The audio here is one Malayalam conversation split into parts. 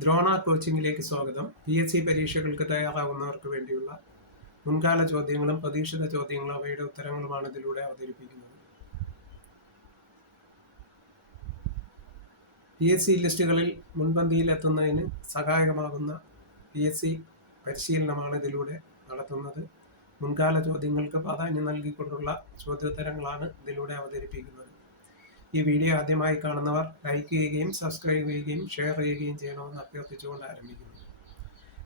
ദ്രോണ കോച്ചിങ്ങിലേക്ക് സ്വാഗതം. PSC പരീക്ഷകൾക്ക് തയ്യാറാവുന്നവർക്ക് വേണ്ടിയുള്ള മുൻകാല ചോദ്യങ്ങളും പ്രതീക്ഷിത ചോദ്യങ്ങളും അവയുടെ ഉത്തരങ്ങളുമാണ് ഇതിലൂടെ അവതരിപ്പിക്കുന്നത്. PSC ലിസ്റ്റുകളിൽ മുൻപന്തിയിലെത്തുന്നതിന് സഹായകമാകുന്ന PSC പരിശീലനമാണ് ഇതിലൂടെ നടത്തുന്നത്. മുൻകാല ചോദ്യങ്ങൾക്ക് പ്രാധാന്യം നൽകിക്കൊണ്ടുള്ള ചോദ്യോത്തരങ്ങളാണ് ഇതിലൂടെ അവതരിപ്പിക്കുന്നത്. ഈ വീഡിയോ ആദ്യമായി കാണുന്നവർ ലൈക്ക് ചെയ്യുകയും സബ്സ്ക്രൈബ് ചെയ്യുകയും ഷെയർ ചെയ്യുകയും ചെയ്യണമെന്ന് അഭ്യർത്ഥിച്ചുകൊണ്ട് ആരംഭിക്കുന്നു.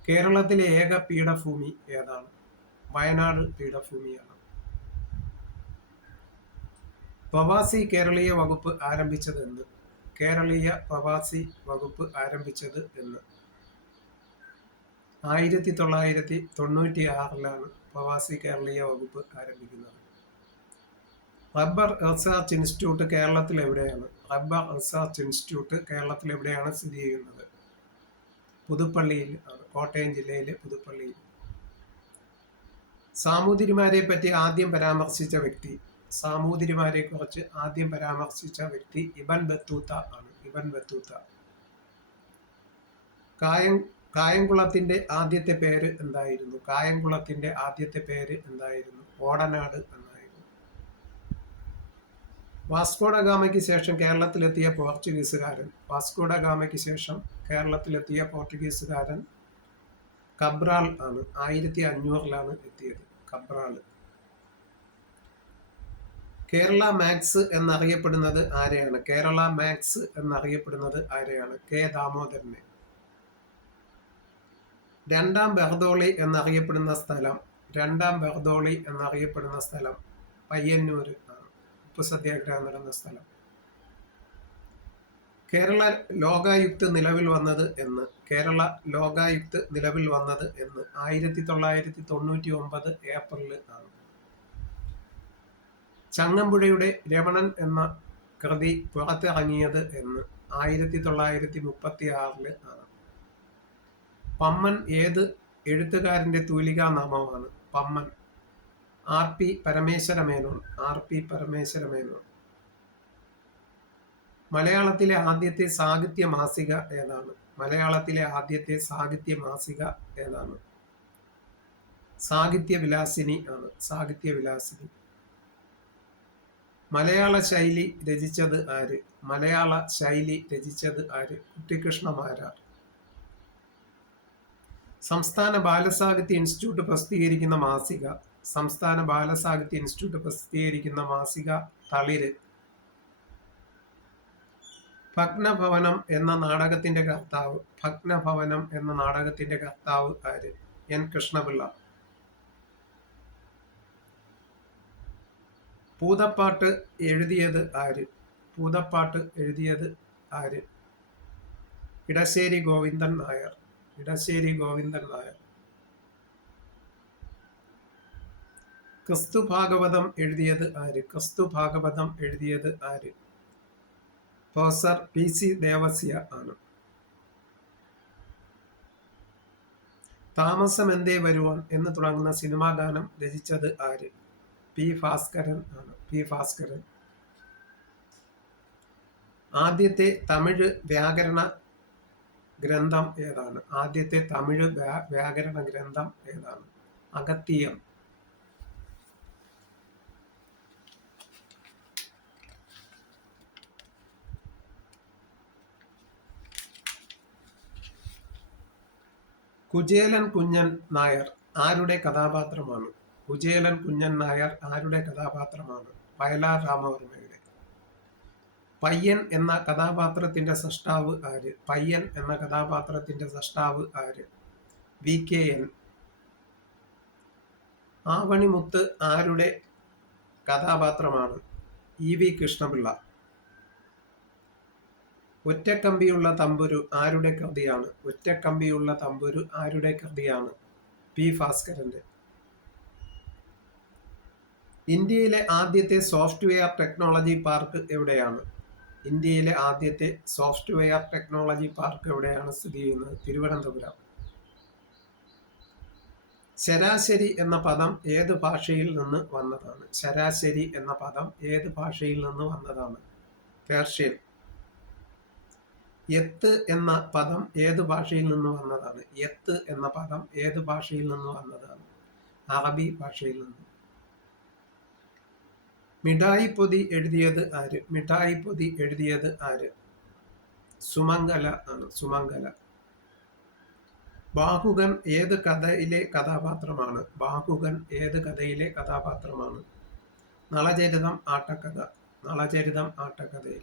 കേരളത്തിലെ ഏക പീഠഭൂമി ഏതാണ്? വയനാട് പീഠഭൂമിയാണ്. പ്രവാസി കേരളീയ വകുപ്പ് ആരംഭിച്ചത് എന്ന്? കേരളീയ പ്രവാസി വകുപ്പ് ആരംഭിച്ചത് എന്ന് 1996 പ്രവാസി കേരളീയ വകുപ്പ് ആരംഭിക്കുന്നത്. റബ്ബർ റിസർച്ച് ഇൻസ്റ്റിറ്റ്യൂട്ട് കേരളത്തിൽ എവിടെയാണ്? റബ്ബർ റിസർച്ച് ഇൻസ്റ്റിറ്റ്യൂട്ട് കേരളത്തിൽ എവിടെയാണ് സ്ഥിതി ചെയ്യുന്നത്? പുതുപ്പള്ളിയിൽ ആണ്. കോട്ടയം ജില്ലയിലെ പുതുപ്പള്ളിയിൽ. സാമൂതിരിമാരെ പറ്റി ആദ്യം പരാമർശിച്ച വ്യക്തി? സാമൂതിരിമാരെ കുറിച്ച് ആദ്യം പരാമർശിച്ച വ്യക്തി ഇബൻ ബത്തൂത്ത ആണ്. ഇബൻ ബത്തൂത്ത. കായംകുളത്തിന്റെ ആദ്യത്തെ പേര് എന്തായിരുന്നു? കായംകുളത്തിന്റെ ആദ്യത്തെ പേര് എന്തായിരുന്നു? ഓടനാട് എന്നായിരുന്നു. വാസ്കോഡഗാമയ്ക്ക് ശേഷം കേരളത്തിലെത്തിയ പോർച്ചുഗീസുകാരൻ? വാസ്കോഡഗാമയ്ക്ക് ശേഷം കേരളത്തിലെത്തിയ പോർച്ചുഗീസുകാരൻ കബ്രാൾ ആണ്. 1500 എത്തിയത് കബ്രാൾ. കേരള മാക്സ് എന്നറിയപ്പെടുന്നത് ആരെയാണ്? കേരള മാക്സ് എന്നറിയപ്പെടുന്നത് ആരെയാണ്? കെ ദാമോദരനെ. രണ്ടാം ബർദോളി എന്നറിയപ്പെടുന്ന സ്ഥലം? രണ്ടാം ബർദോളി എന്നറിയപ്പെടുന്ന സ്ഥലം പയ്യന്നൂർ ആണ്. ഉപ്പ് സത്യാഗ്രഹം നടന്ന സ്ഥലം. കേരള ലോകായുക്ത് നിലവിൽ വന്നത് എന്ന്? കേരള ലോകായുക്ത് നിലവിൽ വന്നത് എന്ന് 1999 ഏപ്രിൽ ആണ്. ചങ്ങമ്പുഴയുടെ രമണൻ എന്ന കൃതി പുറത്തിറങ്ങിയത് എന്ന്? 1936 ആണ്. പമ്മൻ ഏത് എഴുത്തുകാരന്റെ തൂലികാ നാമമാണ്? പമ്മൻ RP പരമേശ്വരമേനോൻ. RP പരമേശ്വരമേനോൻ. മലയാളത്തിലെ ആദ്യത്തെ സാഹിത്യ മാസിക ഏതാണ്? മലയാളത്തിലെ ആദ്യത്തെ സാഹിത്യ മാസിക ഏതാണ്? സാഹിത്യ വിലാസിനി ആണ്. സാഹിത്യ വിലാസിനി. മലയാള ശൈലി രചിച്ചത് ആര്? മലയാള ശൈലി രചിച്ചത് ആര്? കുട്ടിക്കൃഷ്ണ മാരാർ. സംസ്ഥാന ബാലസാഹിത്യ ഇൻസ്റ്റിറ്റ്യൂട്ട് പ്രസിദ്ധീകരിക്കുന്ന മാസിക? സംസ്ഥാന ബാലസാഹിത്യ ഇൻസ്റ്റിറ്റ്യൂട്ട് പ്രസിദ്ധീകരിക്കുന്ന മാസിക തളിര്. ഭഗ്നഭവനം എന്ന നാടകത്തിന്റെ കർത്താവ്? ഭഗ്നഭവനം എന്ന നാടകത്തിന്റെ കർത്താവ് ആര്? N കൃഷ്ണപിള്ള. പൂതപ്പാട്ട് എഴുതിയത് ആര്? പൂതപ്പാട്ട് എഴുതിയത് ആര്? ഇടശ്ശേരി ഗോവിന്ദൻ നായർ. ഇടശ്ശേരി ഗോവിന്ദൻ നായർ. ക്രിസ്തു ഭാഗവതം എഴുതിയത് ആര്? ക്രിസ്തു ഭാഗവതം എഴുതിയത് ആര്? പ്രൊഫസർ PC ദേവസ്യ ആണ്. താമസം എന്തേ വരുവാൻ എന്ന് തുടങ്ങുന്ന സിനിമാ ഗാനം രചിച്ചത് ആര്? P ഭാസ്കരൻ ആണ്. P ഭാസ്കരൻ. ആദ്യത്തെ തമിഴ് വ്യാകരണ ഗ്രന്ഥം ഏതാണ്? ആദ്യത്തെ തമിഴ് വ്യാകരണ ഗ്രന്ഥം ഏതാണ്? അകത്തിയം. കുചേലൻ കുഞ്ഞൻ നായർ ആരുടെ കഥാപാത്രമാണ്? കുചേലൻ കുഞ്ഞൻ നായർ ആരുടെ കഥാപാത്രമാണ്? വയലാർ രാമവർമ്മയുടെ. പയ്യൻ എന്ന കഥാപാത്രത്തിന്റെ സൃഷ്ടാവ് ആര്? പയ്യൻ എന്ന കഥാപാത്രത്തിന്റെ സൃഷ്ടാവ് ആര്? VKN. ആവണിമുത്ത് ആരുടെ കഥാപാത്രമാണ്? EV കൃഷ്ണപിള്ള. ഒറ്റക്കമ്പിയുള്ള തമ്പുരു ആരുടെ കൃതിയാണ്? ഒറ്റക്കമ്പിയുള്ള തമ്പുരു ആരുടെ കൃതിയാണ്? P ഭാസ്കരന്റെ. ഇന്ത്യയിലെ ആദ്യത്തെ സോഫ്റ്റ്വെയർ ടെക്നോളജി പാർക്ക് എവിടെയാണ്? ഇന്ത്യയിലെ ആദ്യത്തെ സോഫ്റ്റ്വെയർ ടെക്നോളജി പാർക്ക് എവിടെയാണ് സ്ഥിതി ചെയ്യുന്നത്? തിരുവനന്തപുരം. ശരാശരി എന്ന പദം ഏത് ഭാഷയിൽ നിന്ന് വന്നതാണ്? ശരാശരി എന്ന പദം ഏത് ഭാഷയിൽ നിന്ന് വന്നതാണ്? പേർഷ്യൻ. എത്ത് എന്ന പദം ഏത് ഭാഷയിൽ നിന്ന് വന്നതാണ്? എത്ത് എന്ന പദം ഏത് ഭാഷയിൽ നിന്ന് വന്നതാണ്? അറബി ഭാഷയിൽ നിന്ന്. മിഠായി പൊതി എഴുതിയത് ആര്? മിഠായി പൊതി എഴുതിയത് ആര്? സുമംഗല ആണ്. സുമംഗല. ബാഹുകൻ ഏത് കഥയിലെ കഥാപാത്രമാണ്? ബാഹുകൻ ഏത് കഥയിലെ കഥാപാത്രമാണ്? നളചരിതം ആട്ടക്കഥ. നളചരിതം ആട്ടക്കഥയിൽ.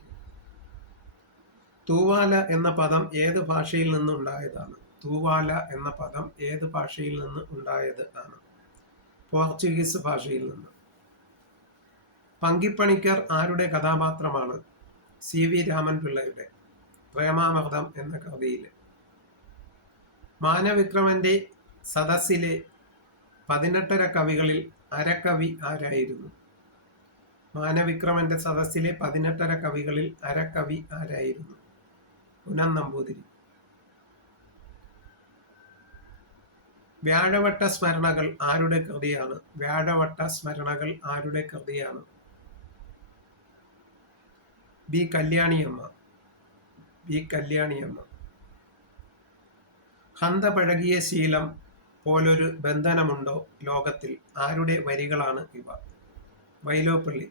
തൂവാല എന്ന പദം ഏത് ഭാഷയിൽ നിന്ന് ഉണ്ടായതാണ്? തൂവാല എന്ന പദം ഏത് ഭാഷയിൽ നിന്ന് ഉണ്ടായത് ആണ്? പോർച്ചുഗീസ് ഭാഷയിൽ നിന്ന്. പങ്കിപ്പണിക്കർ ആരുടെ കഥാപാത്രമാണ്? CV രാമൻ പിള്ളയുടെ പ്രേമാമൃതം എന്ന കവിതയിൽ. മാനവിക്രമന്റെ സദസ്സിലെ 18 കവികളിൽ അരക്കവി ആരായിരുന്നു? മാനവിക്രമന്റെ സദസ്സിലെ 18 കവികളിൽ അരക്കവി ആരായിരുന്നു? പുനൻ നമ്പൂതിരി. വ്യാഴവട്ട സ്മരണകൾ ആരുടെ കൃതിയാണ്? വ്യാഴവട്ട സ്മരണകൾ ആരുടെ കൃതിയാണ്? ബി കല്യാണിയമ്മ. ബി കല്യാണിയമ്മ. ഹന്ത പഴകിയ ശീലം പോലൊരു ബന്ധനമുണ്ടോ ലോകത്തിൽ ആരുടെ വരികളാണ് ഇവ? വൈലോപ്പിള്ളി.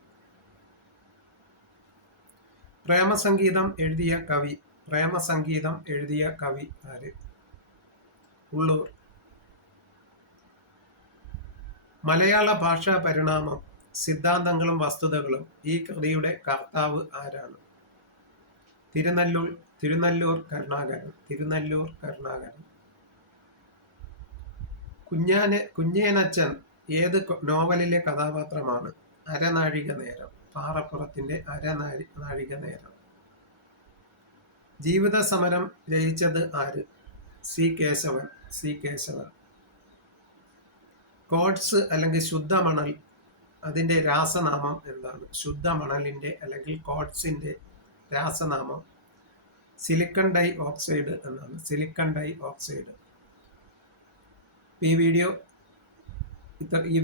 പ്രേമസംഗീതം എഴുതിയ കവി. പ്രേമസംഗീതം എഴുതിയ കവി ആര്? ഉള്ളൂർ. മലയാള ഭാഷാ പരിണാമം സിദ്ധാന്തങ്ങളും വസ്തുതകളും ഈ കൃതിയുടെ കർത്താവ് ആരാണ്? തിരുനല്ലൂർ കരുണാകരൻ. തിരുനല്ലൂർ കരുണാകരൻ. കുഞ്ഞേനച്ചൻ ഏത് നോവലിലെ കഥാപാത്രമാണ്? അരനാഴിക നേരം. പാറപ്പുറത്തിന്റെ അരനാഴിക നേരം. ജീവിത സമരം രചിച്ചത് ആര്? C Keshavan. C Keshavan. Quartz അല്ലെങ്കിൽ ശുദ്ധമണൽ, അതിന്റെ രാസനാമം എന്താണ്? ശുദ്ധമണലിന്റെ അല്ലെങ്കിൽ കോഡ്സിന്റെ രാസനാമം സിലിക്കൺ ഡൈ ഓക്സൈഡ് എന്നാണ്. Silicon dioxide. ഈ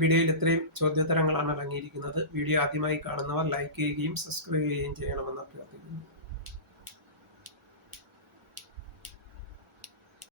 വീഡിയോയിൽ ഇത്രയും ചോദ്യോത്തരങ്ങളാണ് അടങ്ങിയിരിക്കുന്നത്. വീഡിയോ ആദ്യമായി കാണുന്നവർ ലൈക്ക് ചെയ്യുകയും സബ്സ്ക്രൈബ് ചെയ്യുകയും ചെയ്യണമെന്ന് അഭ്യർത്ഥിക്കുന്നു.